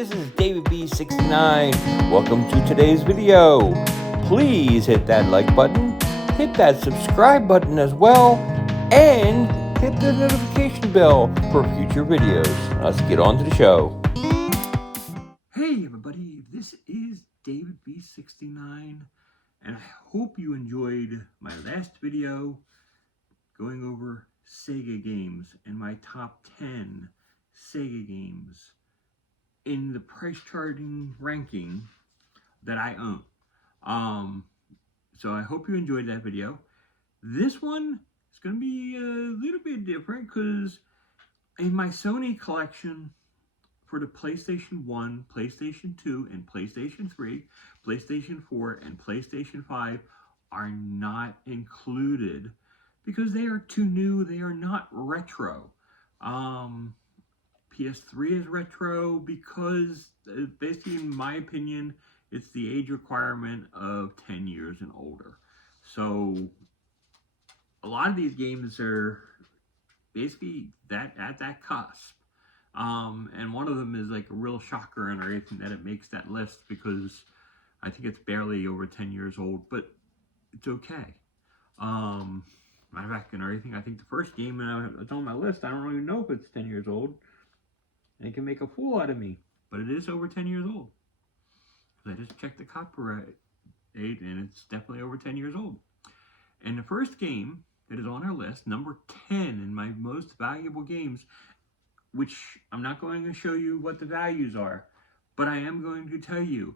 this is David B69. Welcome to today's video. Please hit that like button, hit that subscribe button as well, and hit the notification bell for future videos. Let's get on to the show. Hey everybody, this is David B69, and I hope you enjoyed my last video going over Sega games and my top 10 Sega games in the price charting ranking that I own. So I hope you enjoyed that video. This one is going to be a little bit different because in my Sony collection for the PlayStation 1, PlayStation 2, and PlayStation 3, PlayStation 4, and PlayStation 5 are not included because they are too new. They are not retro. PS3 is retro because, basically, in my opinion, it's the age requirement of 10 years and older. So, a lot of these games are basically at that cusp. And one of them is like a real shocker and everything that it makes that list because I think it's barely over 10 years old, but it's okay. Matter of fact, and everything, I think the first game that's on my list, I don't even know if it's 10 years old. And it can make a fool out of me, but it is over 10 years old. I just checked the copyright date, and it's definitely over 10 years old. And the first game that is on our list, number 10 in my most valuable games, which I'm not going to show you what the values are, but I am going to tell you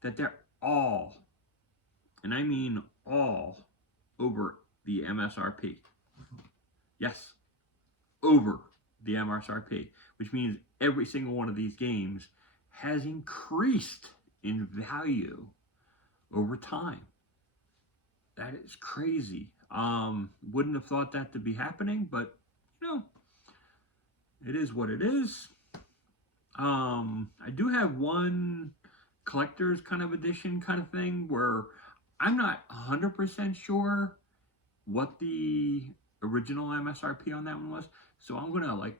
that they're all, and I mean all, over the MSRP. Yes, over the MSRP, which means every single one of these games has increased in value over time. That is crazy. Wouldn't have thought that to be happening, but you know, it is what it is. I do have one collector's kind of edition kind of thing where I'm not 100% sure what the original MSRP on that one was, so I'm gonna like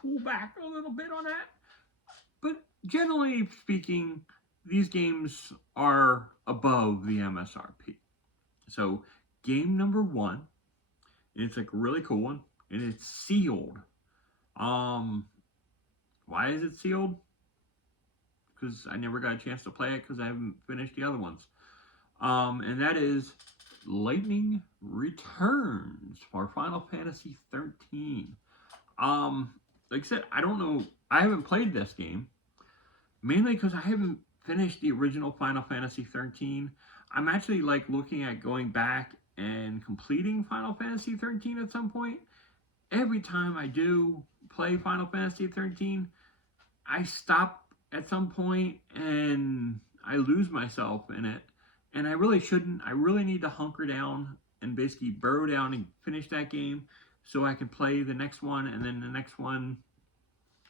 pull back a little bit on that. But generally speaking, these games are above the MSRP. So game number 1, and it's like a really cool one, and it's sealed. Why is it sealed? Because I never got a chance to play it because I haven't finished the other ones. And that is Lightning Returns for Final Fantasy 13. Like I said, I don't know. I haven't played this game, mainly because I haven't finished the original Final Fantasy 13. I'm actually like looking at going back and completing Final Fantasy 13 at some point. Every time I do play Final Fantasy 13, I stop at some point and I lose myself in it. And I really shouldn't. I really need to hunker down and basically burrow down and finish that game so I can play the next one and then the next one,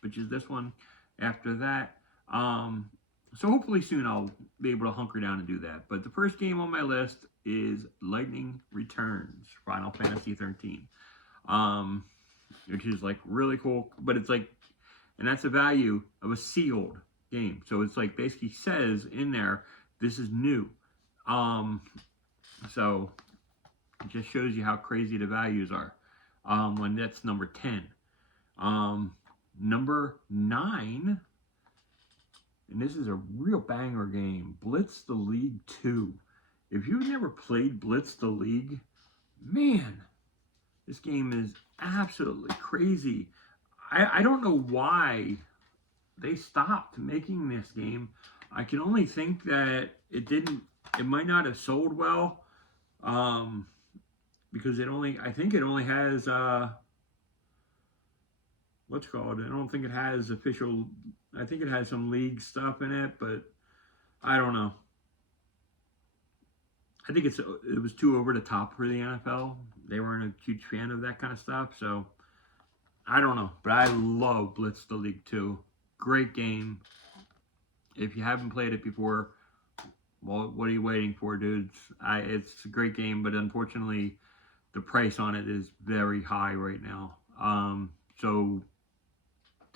which is this one, after that. So hopefully soon I'll be able to hunker down and do that. But the first game on my list is Lightning Returns, Final Fantasy 13. Which is like really cool, but it's like, and that's the value of a sealed game. So it's like basically says in there, this is new. So it just shows you how crazy the values are. When that's number 10. Number 9, and this is a real banger game, Blitz the League 2. If you've never played Blitz the League, man, this game is absolutely crazy. I don't know why they stopped making this game. I can only think that it might not have sold well, because I think it only has, what's called, I don't think it has official, I think it has some league stuff in it, but I don't know. I think it was too over the top for the NFL. They weren't a huge fan of that kind of stuff, so I don't know. But I love Blitz the League 2. Great game. If you haven't played it before, well, what are you waiting for, dudes? It's a great game, but unfortunately, the price on it is very high right now. So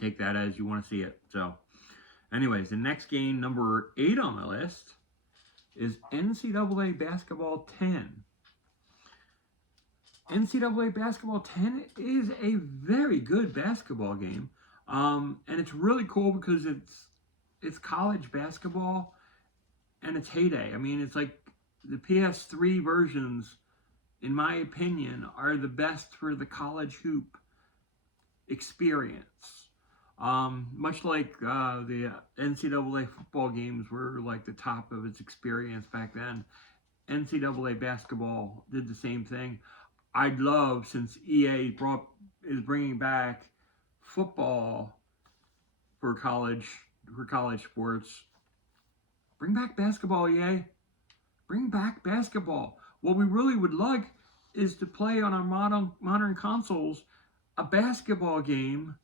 take that as you want to see it. So Anyways, the next game, number 8 on my list, is NCAA Basketball 10. NCAA Basketball 10 is a very good basketball game. And it's really cool because it's college basketball and its heyday. I mean, it's like the PS3 versions, in my opinion, are the best for the college hoop experience. Much like the NCAA football games were like the top of its experience back then, NCAA basketball did the same thing. I'd love, since EA is bringing back football for college sports, bring back basketball, EA. Bring back basketball. What we really would like is to play on our modern consoles a basketball game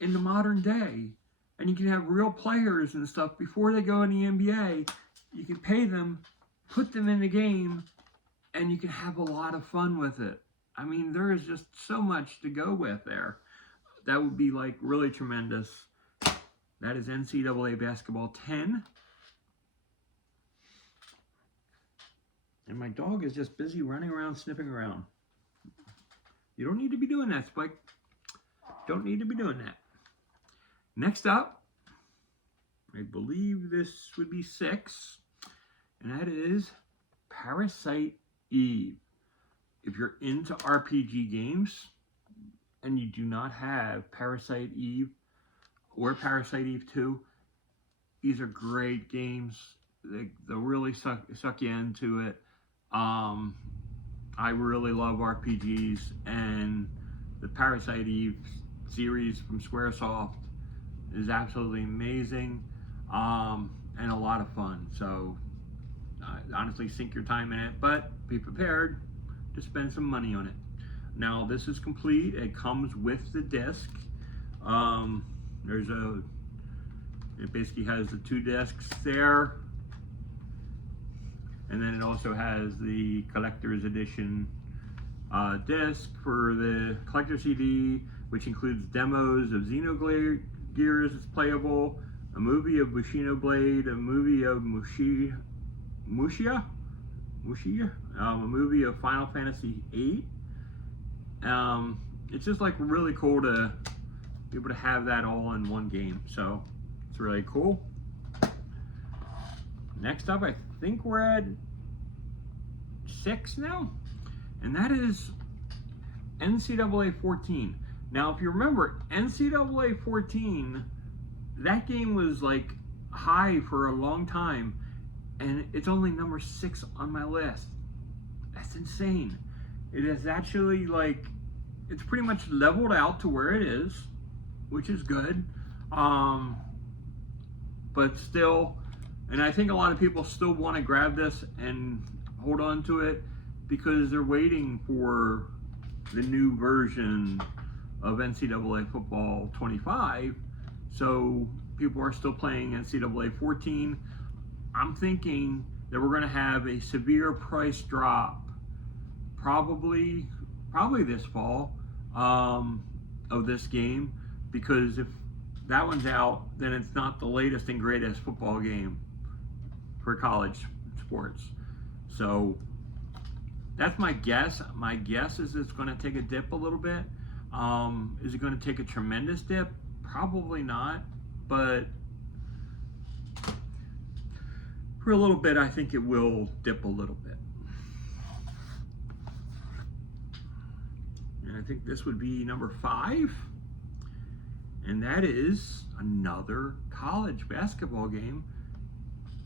in the modern day. And you can have real players and stuff before they go in the NBA. You can pay them, put them in the game, and you can have a lot of fun with it. I mean, there is just so much to go with there. That would be like really tremendous. That is NCAA Basketball 10. And my dog is just busy running around, sniffing around. You don't need to be doing that, Spike. Don't need to be doing that. Next up, I believe this would be 6, and that is Parasite Eve. If you're into RPG games and you do not have Parasite Eve or Parasite Eve 2, these are great games. They'll really suck you into it. I really love RPGs, and the Parasite Eve series from Squaresoft is absolutely amazing, and a lot of fun. So honestly, sink your time in it, but be prepared to spend some money on it. Now, this is complete. It comes with the disc. It basically has the 2 discs there, and then it also has the collector's edition disc for the collector CD, which includes demos of Xenogears that's playable, a movie of Bushido Blade, a movie of Mushia, a movie of Final Fantasy VIII. It's just like really cool to be able to have that all in one game. So it's really cool. Next up, I think we're at 6 now, and that is NCAA 14. Now, if you remember, NCAA 14, that game was like high for a long time, and it's only number 6 on my list. That's insane. It is actually like, it's pretty much leveled out to where it is, which is good. But still, and I think a lot of people still want to grab this and hold on to it because they're waiting for the new version of NCAA Football 25. So people are still playing NCAA 14. I'm thinking that we're going to have a severe price drop probably this fall of this game, because if that one's out, then it's not the latest and greatest football game for college sports. So that's my guess. My guess is it's going to take a dip a little bit. Is it going to take a tremendous dip? Probably not, but for a little bit, I think it will dip a little bit. And I think this would be number 5, and that is another college basketball game.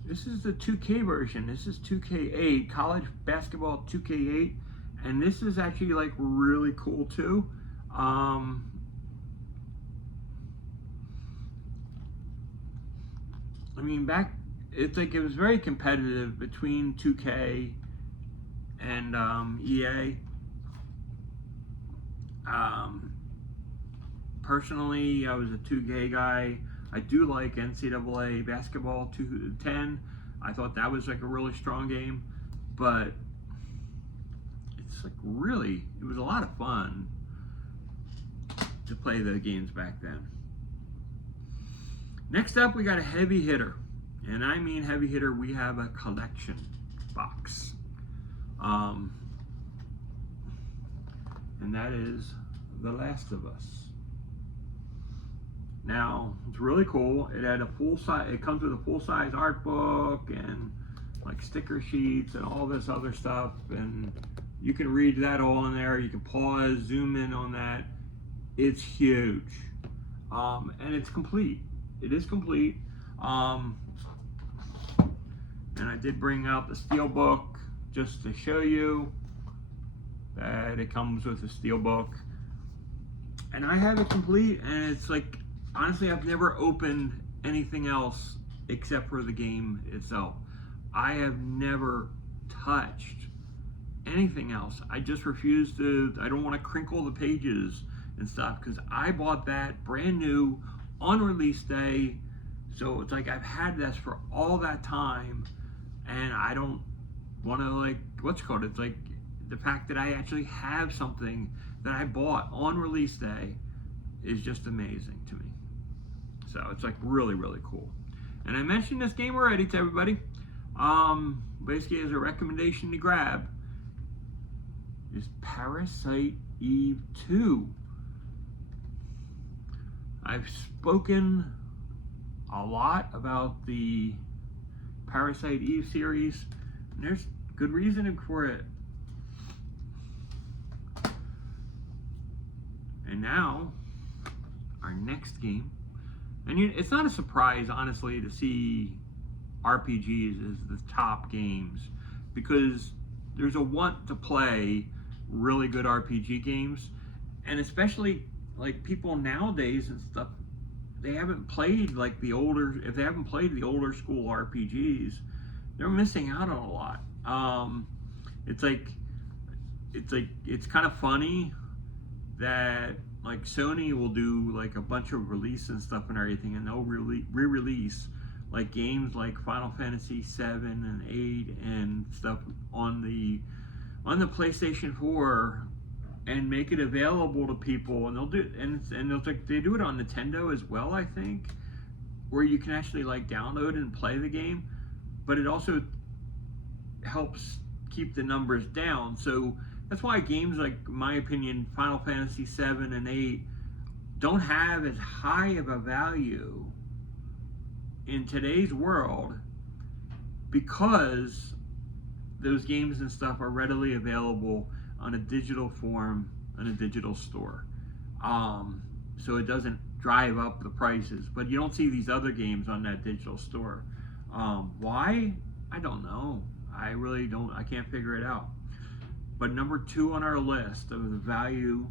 This is the 2K version. This is 2K8, college basketball 2K8, and this is actually like really cool too. I mean, it's like it was very competitive between 2K and EA. Personally, I was a 2K guy. I do like NCAA Basketball 10. I thought that was like a really strong game, but it's like it was a lot of fun to play the games back then. Next up, we got a heavy hitter. And I mean heavy hitter, we have a collection box. And that is The Last of Us. Now, it's really cool. It had a full size, it comes with a full-size art book and like sticker sheets and all this other stuff. And you can read that all in there. You can pause, zoom in on that. It's huge. And it's complete. It is complete. And I did bring out the steel book just to show you that it comes with a steel book. And I have it complete, and it's like, honestly, I've never opened anything else except for the game itself. I have never touched anything else. I just refuse to. I don't want to crinkle the pages and stuff, because I bought that brand new on release day. So it's like I've had this for all that time, and I don't want to, like, what's it called? It's like the fact that I actually have something that I bought on release day is just amazing to me. So it's like really, really cool. And I mentioned this game already to everybody. Basically, as a recommendation to grab is Parasite Eve 2. I've spoken a lot about the Parasite Eve series, and there's good reasoning for it. And now, our next game, and it's not a surprise, honestly, to see RPGs as the top games, because there's a want to play really good RPG games, and especially like people nowadays and stuff, they haven't played like the older, if they haven't played the older school RPGs, they're missing out on a lot. It's kind of funny that like Sony will do like a bunch of release and stuff and everything, and they'll re-release like games like Final Fantasy 7 and 8 and stuff on the PlayStation 4 and make it available to people, and they'll do they do it on Nintendo as well, I think, where you can actually like download and play the game, but it also helps keep the numbers down. So that's why games like, in my opinion, Final Fantasy 7 and 8 don't have as high of a value in today's world, because those games and stuff are readily available on a digital form, in a digital store. So it doesn't drive up the prices, but you don't see these other games on that digital store. Why? I don't know. I really don't. I can't figure it out. But number 2 on our list of the value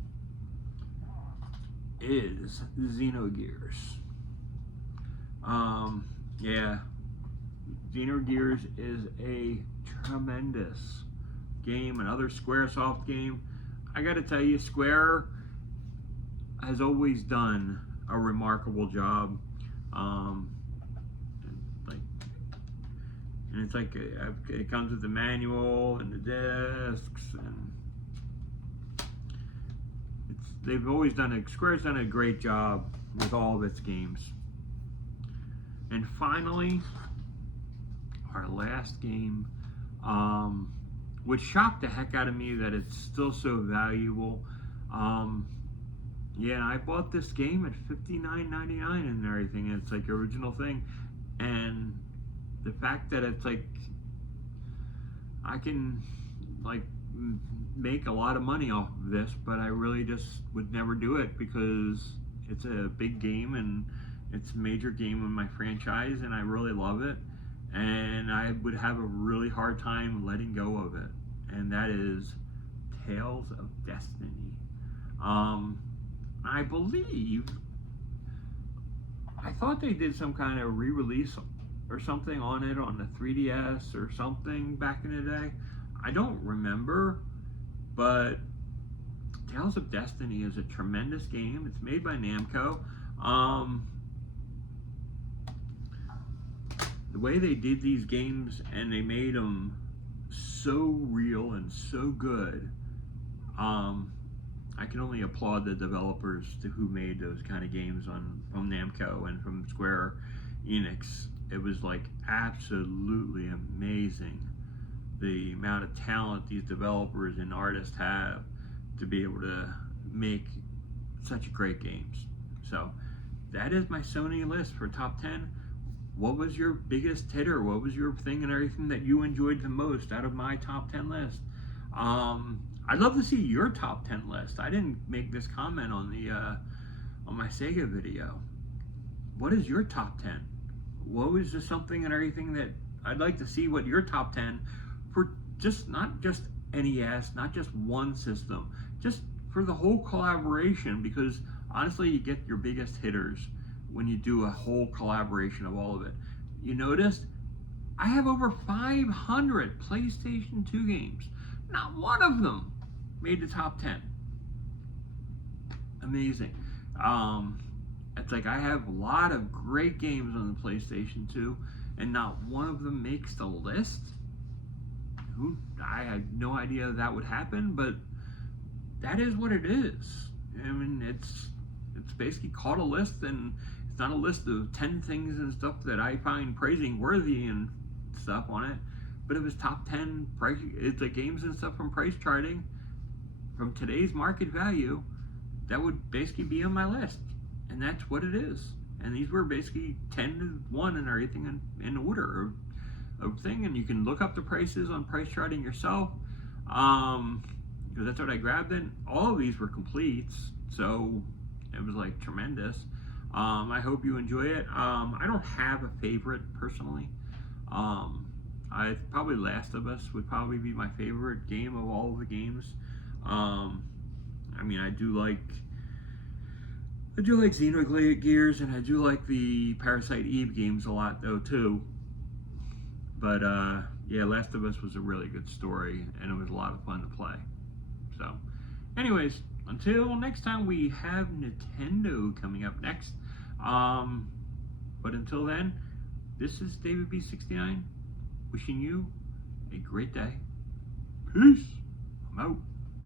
is Xenogears. Yeah, Xenogears is a tremendous game, another Squaresoft game. I gotta tell you, Square has always done a remarkable job. And it's like it comes with the manual and the discs, and they've always Square's done a great job with all of its games. And finally, our last game, which shocked the heck out of me that it's still so valuable. Yeah, I bought this game at $59.99 and everything. It's like original thing, and the fact that it's like I can like make a lot of money off of this, but I really just would never do it, because it's a big game and it's a major game in my franchise, and I really love it, and I would have a really hard time letting go of it. And that is Tales of Destiny. I thought they did some kind of re-release or something on it on the 3DS or something back in the day. I don't remember, but Tales of Destiny is a tremendous game. It's made by Namco. The way they did these games, and they made them so real and so good, I can only applaud the developers who made those kind of games from Namco and from Square Enix. It was like absolutely amazing the amount of talent these developers and artists have to be able to make such great games. So that is my Sony list for top 10. What was your biggest hitter? What was your thing and everything that you enjoyed the most out of my top 10 list? I'd love to see your top 10 list. I didn't make this comment on my Sega video. What is your top 10? What was just something and everything that I'd like to see what your top 10 for not just NES, not just one system, just for the whole collaboration, because honestly you get your biggest hitters when you do a whole collaboration of all of it. You noticed I have over 500 PlayStation 2 games. Not one of them made the top 10. Amazing. It's like I have a lot of great games on the PlayStation 2 and not one of them makes the list. I had no idea that would happen, but that is what it is. I mean, it's basically called a list, and it's not a list of 10 things and stuff that I find praising worthy and stuff on it, but it was top 10 price. It's like games and stuff from price charting from today's market value that would basically be on my list, and that's what it is. And these were basically 10 to 1 and everything in order of thing, and you can look up the prices on price charting yourself, because that's what I grabbed in. All of these were completes, so it was like tremendous. I hope you enjoy it. I don't have a favorite personally. I probably Last of Us would probably be my favorite game of all of the games. I mean, I do like Xenogears, and I do like the Parasite Eve games a lot though too. But yeah, Last of Us was a really good story, and it was a lot of fun to play. So, anyways, until next time, we have Nintendo coming up next. But until then, this is David B69, wishing you a great day. Peace. I'm out.